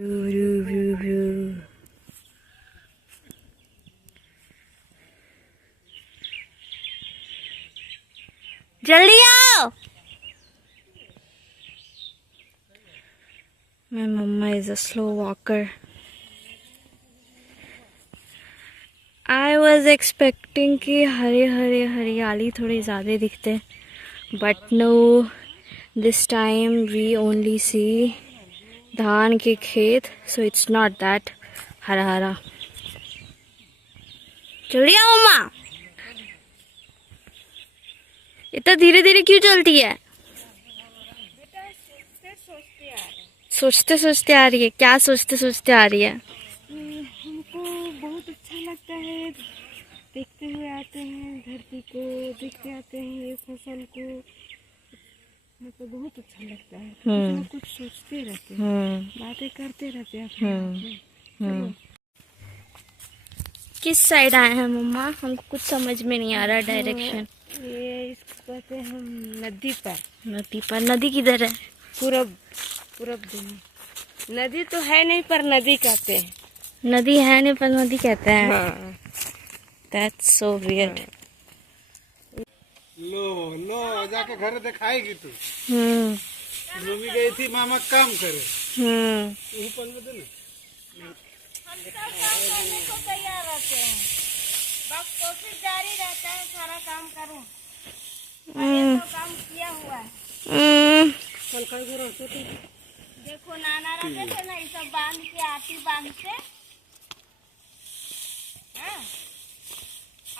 जल्दी आओ। My mama is a slow walker. I was expecting कि हरे हरे हरियाली थोड़ी ज़्यादा दिखते, but no, this time we only see धान के खेत, so it's not that हरा हरा। जल्दी आओ मम्मा। इतना धीरे धीरे क्यों चलती है? सोचते सोचते आ रही है। क्या सोचते सोचते आ रही है? हमको बहुत अच्छा लगता है, देखते हुए आते हैं धरती को, देखते आते हैं ये फसल को, हमको बहुत अच्छा लगता है। कुछ सोचते रहते हैं, बातें करते रहते हैं। किस साइड आए हैं मम्मा? हमको कुछ समझ में नहीं आ रहा डायरेक्शन। ये इसको कहते हैं हम नदी पर। नदी पर? नदी किधर है? पूरब दिल्ली। नदी तो है नहीं पर नदी कहते हैं। नदी है नहीं पर नदी कहते हैं। हाँ। That's so weird. लो जाके घर दिखाएगी तू। मम्मी गई थी मामा काम करे। ऊपर में दे ना। हम सब काम करने को तैयार रहते हैं, बस कोशिश जारी रहता है सारा काम करूं। तो काम किया हुआ है। देखो नाना रहते थे ना, ये सब बांध के आटी बांध के,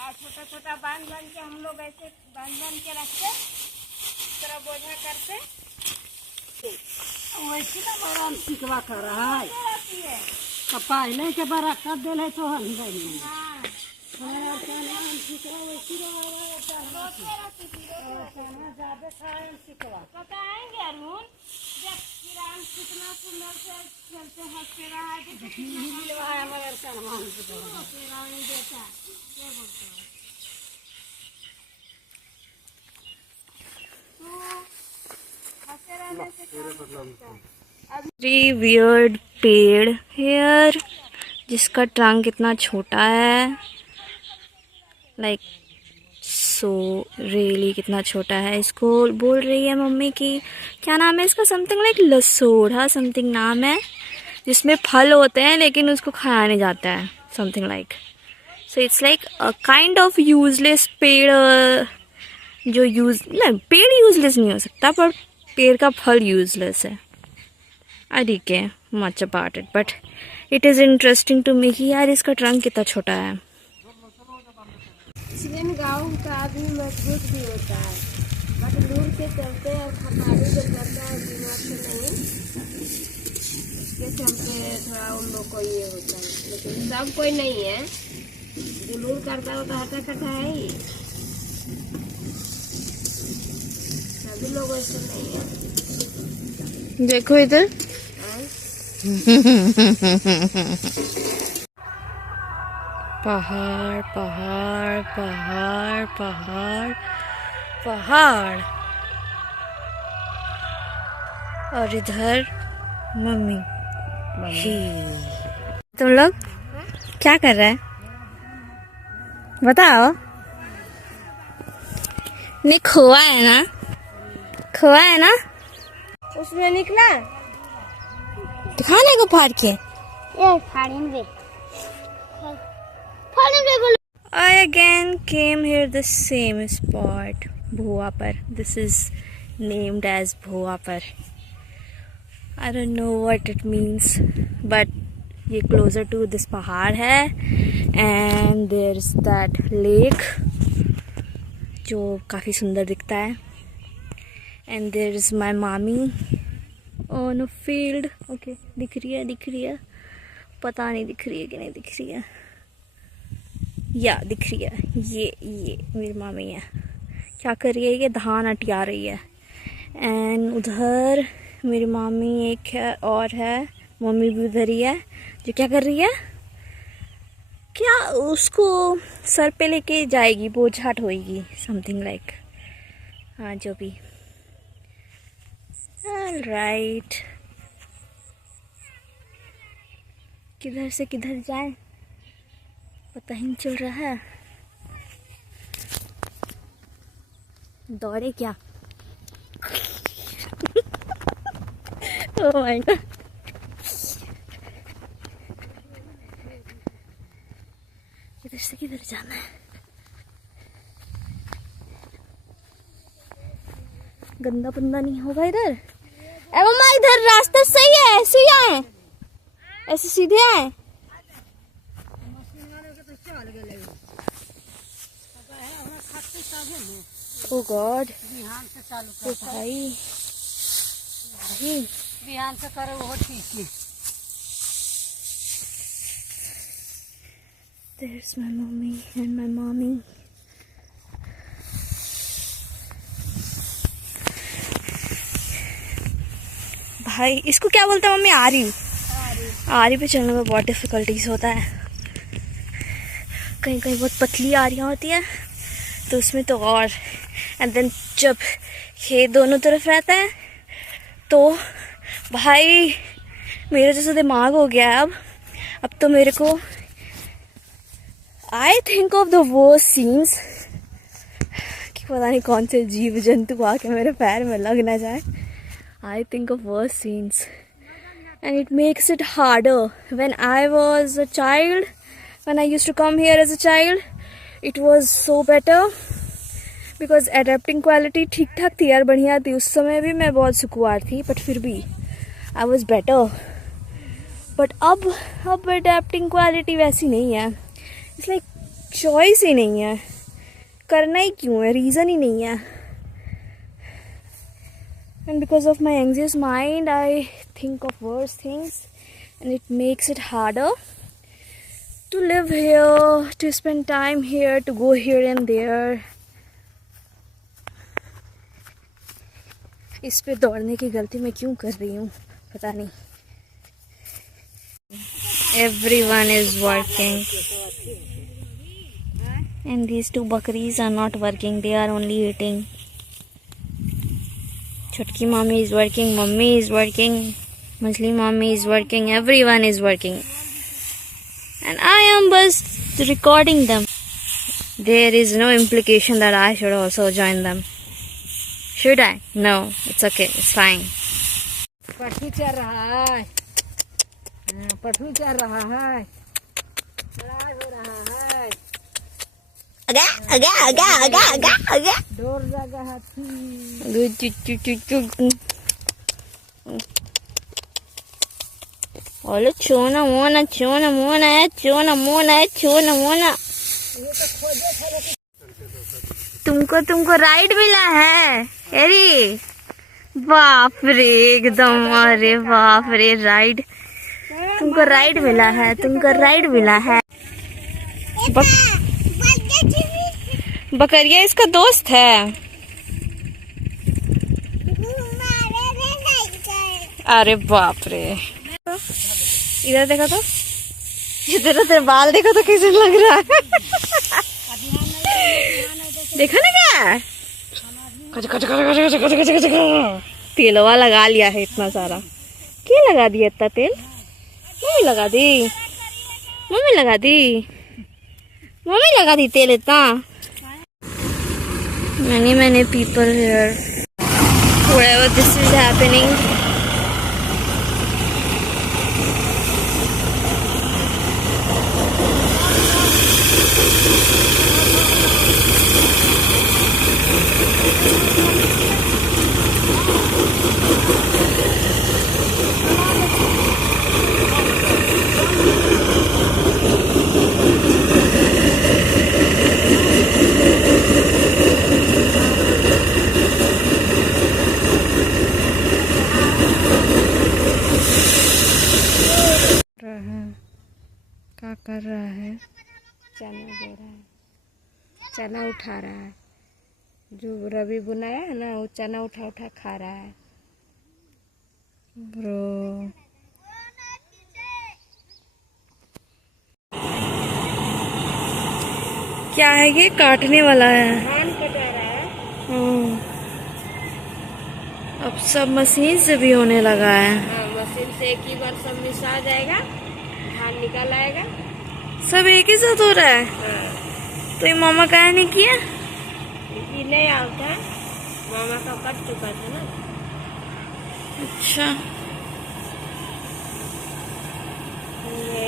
और छोटा छोटा बांध के हम लोग ऐसे बांध के रखते, तरह बोझा करते। वैसे ना बड़ा सिकवा कर रहा है, पहले के बड़ा कर दे तो हम बताएंगे अरुण, किरान कितना सुंदर से चलते हंसते रहा है, मगर सलमान बेटा क्या बोलते हैं Very weird पेड़ here, जिसका ट्रंक इतना छोटा है, like so really कितना छोटा है। इसको बोल रही है मम्मी की क्या नाम है इसका, समथिंग लाइक लसोड़ा समथिंग नाम है, जिसमें फल होते हैं लेकिन उसको खाया नहीं जाता है, something like. So it's like a kind of useless पेड़, जो पेड़ यूजलेस नहीं हो सकता पर पेड़ का फल यूजलेस है। I don't care much about it, but it is interesting to me कि यार इसका ट्रंक कितना छोटा है। गाँव का आदमी मजबूत भी होता है, बट दूर से चलते और खपारी जब करता है दिमाग से नहीं, उसके चलते थोड़ा उन लोग को ये होता है। लेकिन सब कोई नहीं है, जो दूर करता हो तो हटा कटा है ही, सभी लोग ऐसे नहीं है। देखो इधर पहाड़ पहाड़ पहाड़ पहाड़ पहाड़, और इधर मम्मी ही। तुम लोग क्या कर रहे हैं बताओ? नहीं खोआ है ना, खोआ है ना, उसमें निकला दिखाने को फाड़ के। ये फाड़ेंगे। I again came here the same spot, Bhuapar. This is named as Bhuapar. I don't know what it means, but ये closer to this पहाड़ है, and there's that lake जो काफ़ी सुंदर दिखता है, and there's my mommy on a field. Okay, दिख रही है, पता नहीं दिख रही है कि नहीं दिख रही है, या दिख रही है। ये मेरी मामी है, क्या कर रही है, ये धान अटिया रही है। एंड उधर मेरी मामी एक है और है, मम्मी भी उधर ही है, जो क्या कर रही है, क्या उसको सर पे लेके जाएगी, बोझा ढोएगी, समथिंग लाइक। हाँ जो भी। ऑलराइट, किधर से किधर जाए पता ही नहीं चल रहा है। दौड़े क्या? Oh my God. किधर से किधर जाना है? गंदा बंदा नहीं होगा इधर? ए मम्मा इधर रास्ता सही है, ऐसे ही आए, ऐसे सीधे आए। ओ गॉड, ओ भाई भाई बिहान से करो वो ठीक है। There's my mommy and my mommy. भाई इसको क्या बोलते हैं मम्मी? आरी। आरी पे चलने में बहुत डिफिकल्टीज होता है। कहीं कहीं बहुत पतली आरियाँ होती है तो उसमें तो और। एंड देन जब खेत दोनों तरफ रहता है तो भाई मेरा जैसा दिमाग हो गया है अब तो मेरे को I think of the worst scenes कि पता नहीं कौन से जीव जंतु आके मेरे पैर में लग ना जाए। I think of worse scenes and it makes it harder. When I was a child, when I used to come here as a child, it was so better because adapting quality ठीक ठाक थी यार, बढ़िया थी। उस समय भी मैं बहुत सुकुआर थी but फिर भी I was better. But अब adapting quality वैसी नहीं है। It's like choice ही नहीं है, करना ही क्यों है, reason ही नहीं है। And because of my anxious mind, I think of worse things and it makes it harder to live here, to spend time here, to go here and there. इस पे दौड़ने की गलती मैं क्यों कर रही हूँ पता नहीं। Everyone is working and these two bakris are not working, they are only eating. Chutki mommy is working, mummy is working, Majli mommy is working, everyone is working. And I am just recording them. There is no implication that I should also join them. Should I? No, it's okay, it's fine. पठू चल रहा है, पठू चल रहा है, लड़ाई हो रहा है। Aga. डोर जगह हाथी। Olha, chona mona. तुमको राइड मिला है? अरे बाप रे, एकदम, अरे बाप रे, राइड, तुमको राइड मिला है। बकरिया इसका दोस्त है। अरे बाप रे, इधर देखो तो, इधर बाल देखो तो कैसे लग रहा है। देखा ना क्या, तेलवा लगा लिया है इतना सारा। क्या लगा दिया इतना तेल? मम्मी लगा दी तेल इतना। Many people here. Wherever this is happening, क्या कर रहा है? चना दे रहा है, चना उठा रहा है। जो रवि बुनाया है ना, वो चना उठा खा रहा है। ब्रो क्या है ये? काटने वाला है। धान कटा रहा है। अब सब मशीन से भी होने लगा है। हाँ, मशीन से एक ही बार सब मिसा जाएगा। धान निकाल आएगा। सब एक ही साथ हो रहा है। हाँ, तो ये मामा काहे नहीं किया? ये नहीं आता, मामा का कट चुका था ना। अच्छा,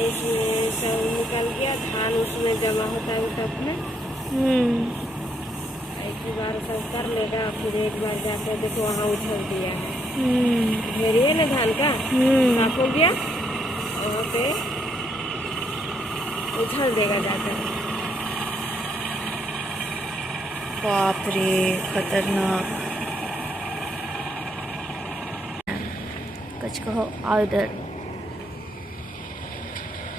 इसमें सब निकल गया, धान उसमें जमा होता है तब में। एक ही बार सब कर लेगा, फिर एक बार जाकर देखो वहाँ उछल दिया है, घेरिए ना धान का, खोल दिया, वहाँ पे उछल देगा जाकर। बाप रे, खतरनाक। कुछ कहो आओ इधर।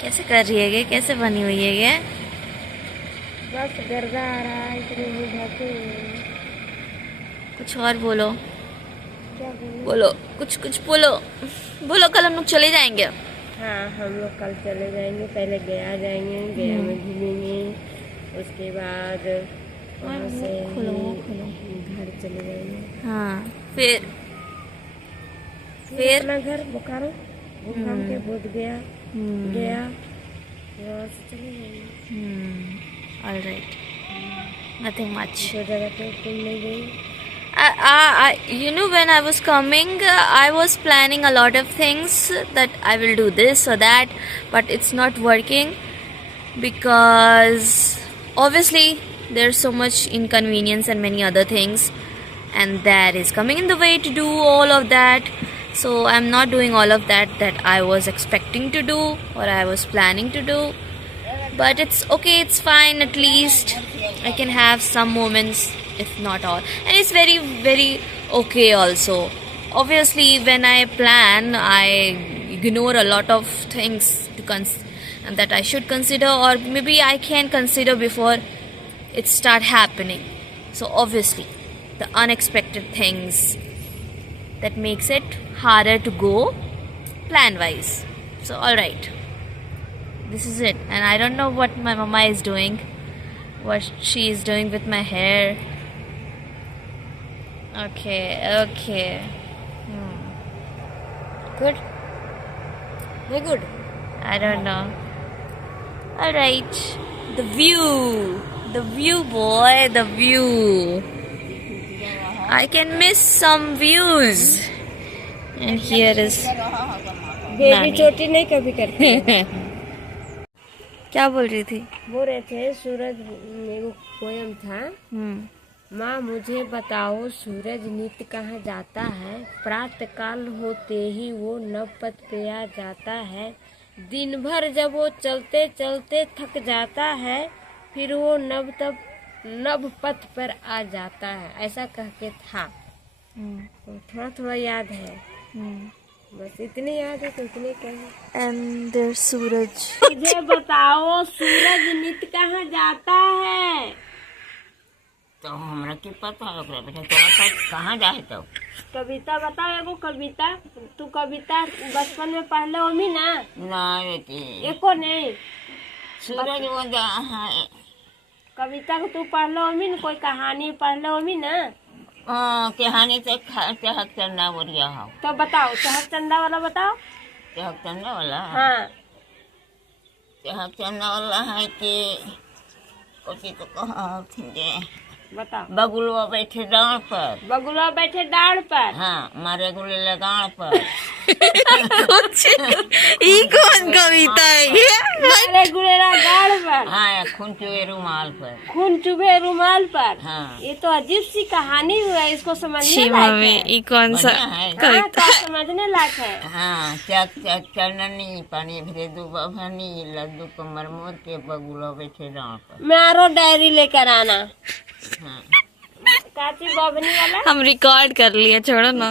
कैसे कर रही है ये? कैसे बनी हुई है ये? बस गर्दा आ रहा है, इतने मुँह ढके हुए। कुछ और बोलो, क्या बोलूं? बोलो कुछ बोलो, बोलो। कल हम लोग चले जाएंगे। हाँ, हम लोग कल चले जाएंगे। पहले गया जाएंगे, गया में घूमेंगे, उसके बाद वहाँ से घर चले जाएंगे। हाँ, फिर अपना घर बोकारो घूम के बोध गया गया, वहाँ से चले जाएंगे। Alright, nothing much. जो जगह पे तुम नहीं गई। You know, when I was coming, I was planning a lot of things that I will do this or that, but it's not working because obviously there's so much inconvenience and many other things, and that is coming in the way to do all of that. So I'm not doing all of that I was expecting to do or I was planning to do. But it's okay, it's fine. At least I can have some moments, if not all. And it's very, very okay also. Obviously, when I plan, I ignore a lot of things and that I should consider, or maybe I can consider before it start happening. So obviously, the unexpected things that makes it harder to go plan-wise. So alright. This is it, and I don't know what my mama is doing, what she is doing with my hair. Okay. Good? Very good. I don't know. Alright. The view, boy, the view. I can miss some views. And here is baby Nani. चोटी नहीं कभी करती है। क्या बोल रही थी? बोल रहे थे सूरज, मेरे पोयम था। माँ मुझे बताओ, सूरज नित्य कहाँ जाता है? प्रातः काल होते ही वो नव पथ पे आ जाता है। दिन भर जब वो चलते चलते थक जाता है, फिर वो नव पथ पर आ जाता है। ऐसा कह के था, तो थोड़ा थोड़ा याद है, बस इतनी याद है तो इतने कहे। And there's सूरज। मुझे बताओ, सूरज नित्य कहाँ जाता है? तो हमरा के पता है, ओकरा बेटा तोरा कहाँ जाए? तो कविता बताओ, एगो कविता। तू कविता बचपन में पढ़ले होमी ना? ना बेटी, एको नहीं। सूरज वो है कविता को तू पढ़ले होमी ना? कोई कहानी पढ़ले होमी ना? कहानी तो चहक चंदा बोरिया हो। तो बताओ, चहक चंदा वाला बताओ। चहक चंदा वाला? हाँ, चहक चंदा वाला है कि कोची तो कहा बताओ। बगुलवा बैठे डांड पर। बगुला बैठे डाढ़ पर। हाँ, मारे गुले लगाड़ पर। ये कौन कविता है ये? मारे गुलेरा गाढ़ पर। हाँ, खून चुए रुमाल पर। खून चुभे रुमाल पर। हाँ, ये तो अजीब सी कहानी हुआ, इसको समझने शिवा लायक में है। ये कौन सा बढ़िया है। हाँ, कविता? तो समझने लायक है। हाँ, चक चक चननी पानी भरे दूबा भनी, लड्डू कमर मोर के बगुला बैठे डांड पर। मारो डायरी लेकर आना। हाँ, काची बबनी वाला। हम रिकॉर्ड कर लिए, छोड़ो ना।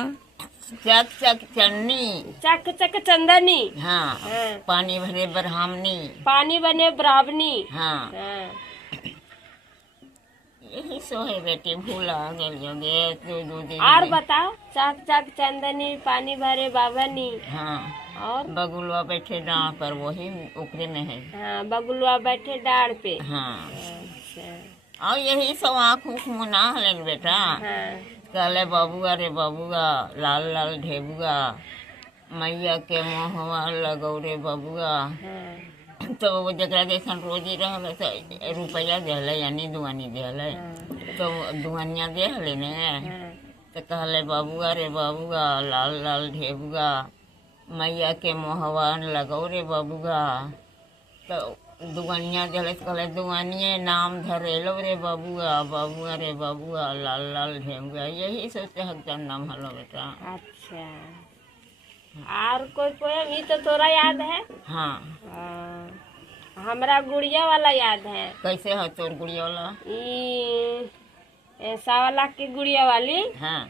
चक चक चन्नी। चक चक चंदनी। हाँ, हाँ। पानी भरे ब्राह्मणी। पानी बने ब्राह्मणी। हाँ, हाँ। यही सो है बेटी, भूला गए दो और बताओ। चक चक चंदनी, पानी भरे बाभनी। हाँ, और बगुलवा बैठे डांड पर, वही ऊपरे में है। हाँ, बगुलवा बैठे डाढ़ पे। हाँ, अच्छा। और यही सब आँख उख मुना हलन बेटा। हाँ। कहले बबुआ रे बबुआ, लाल लाल ढेबुआ, मैया के मोहवा लगौ रे बबुआ। हाँ तो वो जरा जैसन रोजी रहल तो रुपया दिहले यानी दुआनी दिहले, तो दुआनिया दिहले ने हाँ तो कहले बबुआ रे बबुआ लाल लाल ढेबुआ मैया के मोहवा लगौ रे बबुआ। तो दुआनिया दिहले तो कहले दुआनिए नाम धरेलो रे बबुआ, बबुआ रे बबुआ लाल लाल ढेबुआ। यही सोचते हक नाम हलो बेटा। अच्छा, और कोई पोएम ही तो तोरा याद है? हाँ हमरा गुड़िया वाला याद है। कैसे है तोर गुड़िया वाला? ऐसा वाला की गुड़िया वाली। हाँ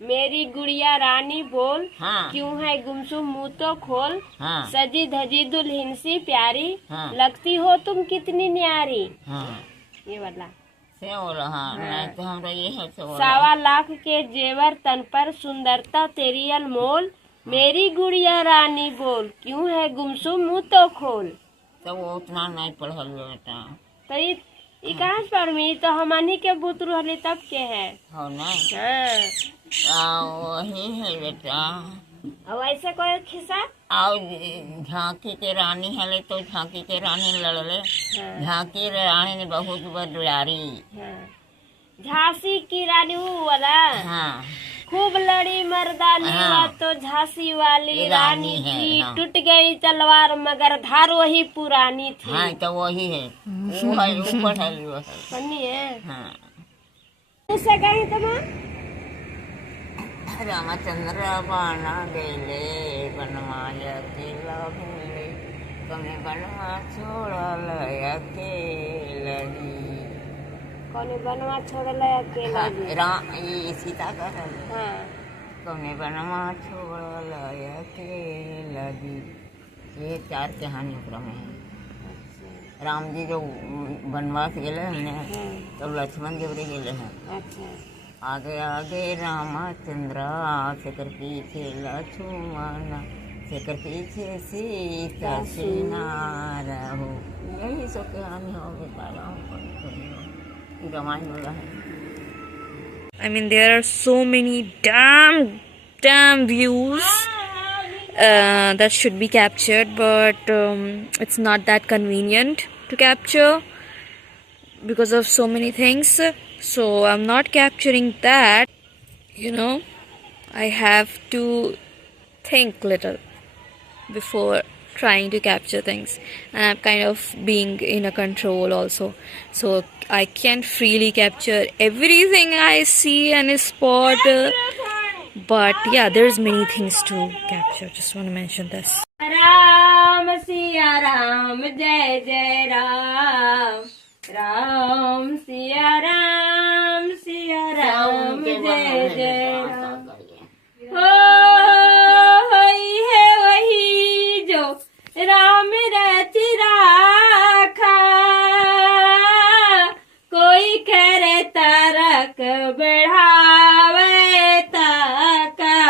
मेरी गुड़िया रानी बोल, हाँ क्यों है गुमसुम मुँह तो खोल, हाँ सजी धजी दुल्हन सी प्यारी, हाँ लगती हो तुम कितनी न्यारी। हाँ ये वाला से बोला। हाँ नहीं तो हमरा ये है से बोला। 1.25 लाख के जेवर तन पर, सुंदरता तेरी अनमोल, मेरी गुड़िया रानी बोल, क्यों है गुमसुम मुँह तो खोल। तो वो उतना नहीं पढ़ल बेटा। तो ई कहाँ से पढ़मी? तो हमनी के बुत रहली तब के है। हो नहीं हाँ वही है बेटा। अब ऐसे कोई खिस्सा। आओ झांकी के रानी हले तो झांकी के रानी लड़ले। हाँ झांकी रानी ने बहुत बदलारी। हाँ झांसी की रानी वो वाला। हाँ खूब लड़ी मर्दानी हाँ। तो झांसी वाली रानी है, की हाँ। टूट गई तलवार मगर धार वही पुरानी थी। हाँ तो वही है, वो है वो पढ़ल वो है। सुनी है हाँ उससे कहीं तुम रामचंद्र बाना गैले बनवाया अकेला भूले, कमे बनवा छोड़ल अकेला जी। कौन बनवा छोड़ल अकेला जी? ये सीता का है। हाँ कौने बनवा छोड़ल अकेला जी। ये 4 कहानी ओकरा में है। राम जी जो वनवास गेले हैं तब लक्ष्मण देवरे गेले हैं। अच्छा आगे आगे रामचंद्र, शेखर पीछे लक्ष्मण, शेखर पीछे सीता सीना रहो। यही सब कहानी हो गई रामायण वाला है। I mean, there are so many damn views that should be captured, but it's not that convenient to capture because of so many things. So I'm not capturing that. You know, I have to think little before trying to capture things, and I'm kind of being in a control also, so I can't freely capture everything I see and spot, but yeah, there's many things to capture. Just want to mention this. Ram Siya Ram जय जय राम, राम सिया राम जय जय राम। होई है वही जो राम रच राखा, कोई करे तारक बढ़ावे ताका।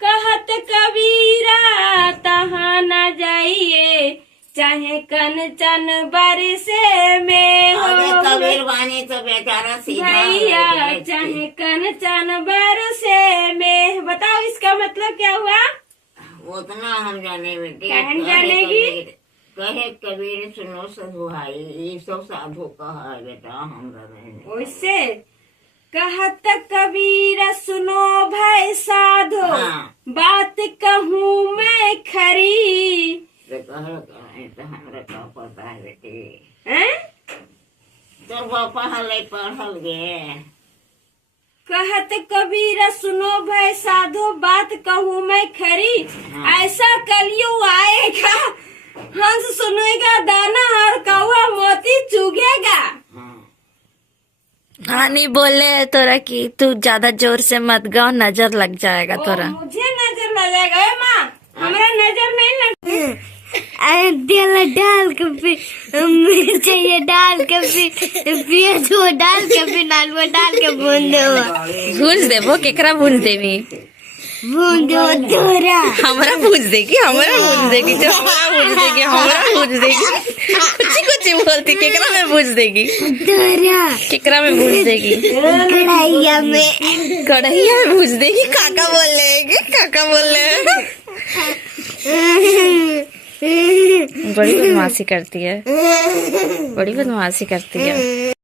कहत कबीरा तहाँ न जाइए, चाहे कंचन बरसे में हो कबीर वाणी तो बेचारा सीधा भैया, है। चाहे कंचन बरसे में। बताओ इसका मतलब क्या हुआ? उतना हम जाने बेटे। कहन जानेगी? कहे कबीर सुनो साधु भाई, ये सब साधु कहा है बेटा हमरा नहीं। वैसे कहत कबीर सुनो भाई साधो, हाँ। बात कहूँ मैं खरी। तो तो हमरा का पता है बेटे। हैं? तो पापा हले पढ़ल गे। कहत कबीर सुनो भाई साधो, बात कहूँ मैं खरी। हाँ। ऐसा कलयुग आएगा, हंस सुनेगा दाना और कौवा मोती चुगेगा। हाँ, नहीं बोले तोरा कि तू ज्यादा जोर से मत गाओ, नजर लग जाएगा तोरा। मुझे नजर लग जाएगा। ए माँ, हमरा नजर नहीं लग। तेल डाल के मिर्ची डाल के प्याज डाल के फिर आलू डाल के भून दो। भूंज देबो केकरा भूंज देवी? बूंदो तोरा हमरा पूछ देगी, हमरा पूछ देगी, जो हमरा पूछ देगी, हमरा पूछ देगी। कुछ कुछ बोलती, केकरा में पूछ देगी, तोरा केकरा में पूछ देगी, कढ़ाइया में कढ़ैया में पूछ देगी। काका बोल लेगी, काका बोल ले। बड़ी बदमाशी करती है, बड़ी बदमाशी करती है।